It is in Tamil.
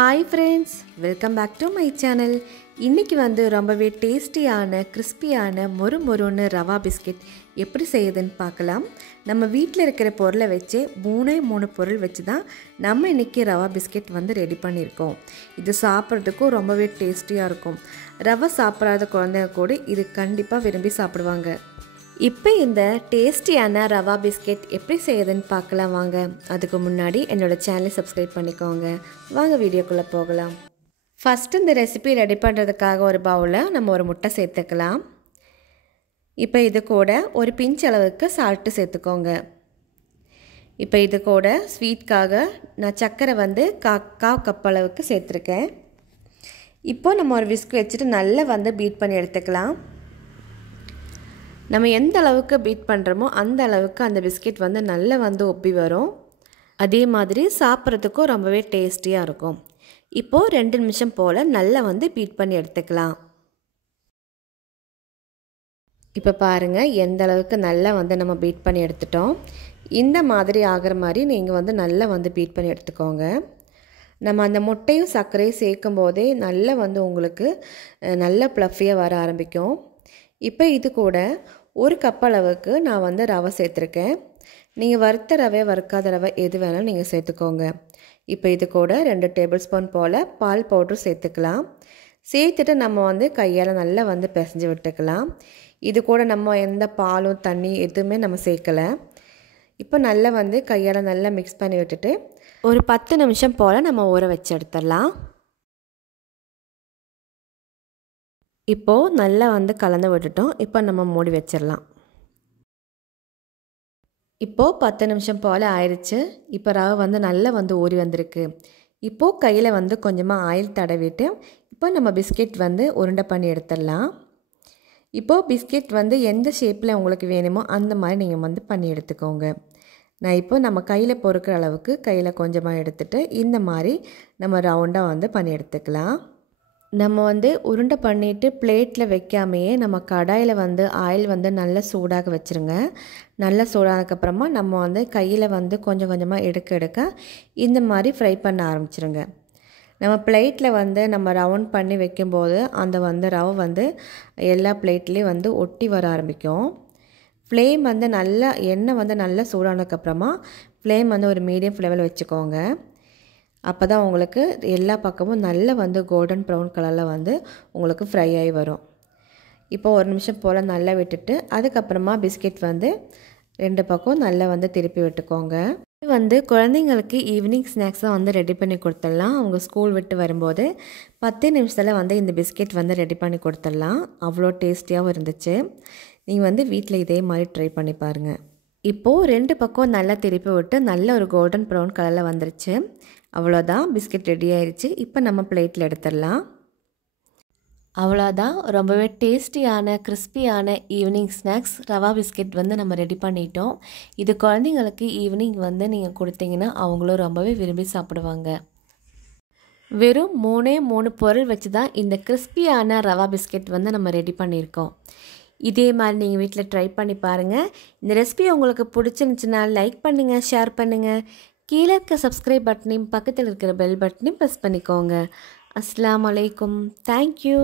Hi friends, welcome back to my channel. இன்னைக்கு வந்து ரொம்பவே டேஸ்டியான கிறிஸ்பியான மொறுமொறுன்னு ரவா பிஸ்கட் எப்படி செய்யுதுன்னு பார்க்கலாம். நம்ம வீட்டில் இருக்கிற பொருளை வச்சு மூணு பொருள் வச்சு தான் நம்ம இன்னைக்கு ரவா பிஸ்கட் வந்து ரெடி பண்ணியிருக்கோம். இது சாப்பிட்றதுக்கும் ரொம்பவே டேஸ்டியாக இருக்கும். ரவை சாப்பிடாத குழந்தைங்க கூட இது கண்டிப்பாக விரும்பி சாப்பிடுவாங்க. இப்போ இந்த டேஸ்டியான ரவா பிஸ்கெட் எப்படி செய்யுதுன்னு பார்க்கலாம் வாங்க. அதுக்கு முன்னாடி என்னோடய சேனலை சப்ஸ்கிரைப் பண்ணிக்கோங்க. வாங்க வீடியோக்குள்ளே போகலாம். ஃபஸ்ட்டு இந்த ரெசிபி ரெடி பண்ணுறதுக்காக ஒரு பவுலில் நம்ம ஒரு முட்டை சேர்த்துக்கலாம். இப்போ இது கூட ஒரு பிஞ்ச் அளவுக்கு சால்ட்டு சேர்த்துக்கோங்க. இப்போ இது கூட ஸ்வீட்காக நான் சர்க்கரை வந்து கால் கப் அளவுக்கு சேர்த்துருக்கேன். இப்போ நம்ம ஒரு விஸ்க் வச்சுட்டு நல்லா வந்து பீட் பண்ணி எடுத்துக்கலாம். நம்ம எந்த அளவுக்கு பீட் பண்ணுறோமோ அந்த அளவுக்கு அந்த பிஸ்கெட் வந்து நல்லா வந்து ஒப்பி வரும். அதே மாதிரி சாப்பிட்றதுக்கும் ரொம்பவே டேஸ்டியாக இருக்கும். இப்போது 2 நிமிஷம் போல் நல்லா வந்து பீட் பண்ணி எடுத்துக்கலாம். இப்போ பாருங்கள் எந்த அளவுக்கு நல்லா வந்து நம்ம பீட் பண்ணி எடுத்துட்டோம். இந்த மாதிரி ஆகிற மாதிரி நீங்கள் வந்து நல்லா வந்து பீட் பண்ணி எடுத்துக்கோங்க. நம்ம அந்த முட்டையும் சர்க்கரையும் சேர்க்கும் போதே நல்லா வந்து உங்களுக்கு நல்ல ப்ளஃபியாக வர ஆரம்பிக்கும். இப்போ இது கூட ஒரு கப் அளவுக்கு நான் வந்து ரவை சேர்த்துருக்கேன். நீங்கள் வறுத்த ரவை வறுக்காத ரவை எது வேணாலும் நீங்கள் சேர்த்துக்கோங்க. இப்போ இது கூட 2 டேபிள் ஸ்பூன் போல் பால் பவுட்ரு சேர்த்துக்கலாம். சேர்த்துட்டு நம்ம வந்து கையால் நல்லா வந்து பிசைஞ்சு விட்டுக்கலாம். இது கூட நம்ம எந்த பாலும் தண்ணி எதுவுமே நம்ம சேர்க்கலை. இப்போ நல்லா வந்து கையால் நல்லா மிக்ஸ் பண்ணி விட்டுட்டு ஒரு 10 நிமிஷம் போல் நம்ம ஊற வச்சு எடுத்துடலாம். இப்போது நல்லா வந்து கலந்து விட்டுட்டோம். இப்போ நம்ம மூடி வச்சிடலாம். இப்போது 10 நிமிஷம் போல் ஆயிடுச்சு. இப்போ ரவை வந்து நல்லா வந்து ஊறி வந்திருக்கு. இப்போது கையில் வந்து கொஞ்சமாக ஆயில் தடவிட்டு இப்போ நம்ம பிஸ்கெட் வந்து உருண்டை பண்ணி எடுத்துடலாம். இப்போது பிஸ்கெட் வந்து எந்த ஷேப்பில் உங்களுக்கு வேணுமோ அந்த மாதிரி நீங்கள் வந்து பண்ணி எடுத்துக்கோங்க. நான் இப்போ நம்ம கையில் பொறுக்கிற அளவுக்கு கையில் கொஞ்சமாக எடுத்துகிட்டு இந்த மாதிரி நம்ம ரவுண்டாக வந்து பண்ணி எடுத்துக்கலாம். நம்ம வந்து உருண்டை பண்ணிவிட்டு பிளேட்டில் வைக்காமையே நம்ம கடாயில் வந்து ஆயில் வந்து நல்லா சூடாக வச்சுருங்க. நல்லா சூடானதுக்கப்புறமா நம்ம வந்து கையில் வந்து கொஞ்சம் கொஞ்சமாக எடுக்க இந்த மாதிரி ஃப்ரை பண்ண ஆரம்பிச்சிருங்க. நம்ம பிளேட்டில் வந்து நம்ம ரவுண்ட் பண்ணி வைக்கும்போது அந்த வந்து ரவை வந்து எல்லா பிளேட்லேயும் வந்து ஒட்டி வர ஆரம்பிக்கும். ஃப்ளேம் வந்து நல்லா எண்ணெய் வந்து நல்லா சூடானதுக்கப்புறமா ஃப்ளேம் வந்து ஒரு மீடியம் ஃப்ளேமில் வச்சுக்கோங்க. அப்போ தான் உங்களுக்கு எல்லா பக்கமும் நல்லா வந்து கோல்டன் ப்ரௌன் கலரில் வந்து உங்களுக்கு ஃப்ரை ஆகி வரும். இப்போ 1 நிமிஷம் போல் நல்லா விட்டுட்டு அதுக்கப்புறமா பிஸ்கெட் வந்து 2 பக்கம் நல்லா வந்து திருப்பி விட்டுக்கோங்க. இது வந்து குழந்தைங்களுக்கு ஈவினிங் ஸ்நாக்ஸாக வந்து ரெடி பண்ணி கொடுத்துடலாம். அவங்க ஸ்கூல் விட்டு வரும்போது 10 நிமிஷத்தில் வந்து இந்த பிஸ்கெட் வந்து ரெடி பண்ணி கொடுத்துடலாம். அவ்வளோ டேஸ்டியாகவும் இருந்துச்சு. நீங்கள் வந்து வீட்டில் இதே மாதிரி ட்ரை பண்ணி பாருங்கள். இப்போது 2 பக்கம் நல்லா திருப்பி விட்டு நல்ல ஒரு கோல்டன் ப்ரௌன் கலரில் வந்துருச்சு. அவ்வளோதான், பிஸ்கெட் ரெடி ஆயிடுச்சு. இப்போ நம்ம பிளேட்டில் எடுத்துடலாம். அவ்வளோதான், ரொம்பவே டேஸ்டியான கிறிஸ்பியான ஈவினிங் ஸ்நாக்ஸ் ரவா பிஸ்கெட் வந்து நம்ம ரெடி பண்ணிட்டோம். இது குழந்தைங்களுக்கு ஈவினிங் வந்து நீங்கள் கொடுத்தீங்கன்னா அவங்களும் ரொம்பவே விரும்பி சாப்பிடுவாங்க. வெறும் 3 பொருள் வச்சு தான் இந்த கிறிஸ்பியான ரவா பிஸ்கெட் வந்து நம்ம ரெடி பண்ணியிருக்கோம். இதே மாதிரி நீங்கள் வீட்டில் ட்ரை பண்ணி பாருங்கள். இந்த ரெசிபி உங்களுக்கு பிடிச்சிருந்துச்சுன்னா லைக் பண்ணுங்கள், ஷேர் பண்ணுங்கள். கீழே இருக்க சப்ஸ்கிரைப் பட்டனையும் பக்கத்தில் இருக்கிற பெல் பட்டனையும் ப்ரெஸ் பண்ணிக்கோங்க. அஸ்ஸலாமு அலைக்கும். தேங்க்யூ.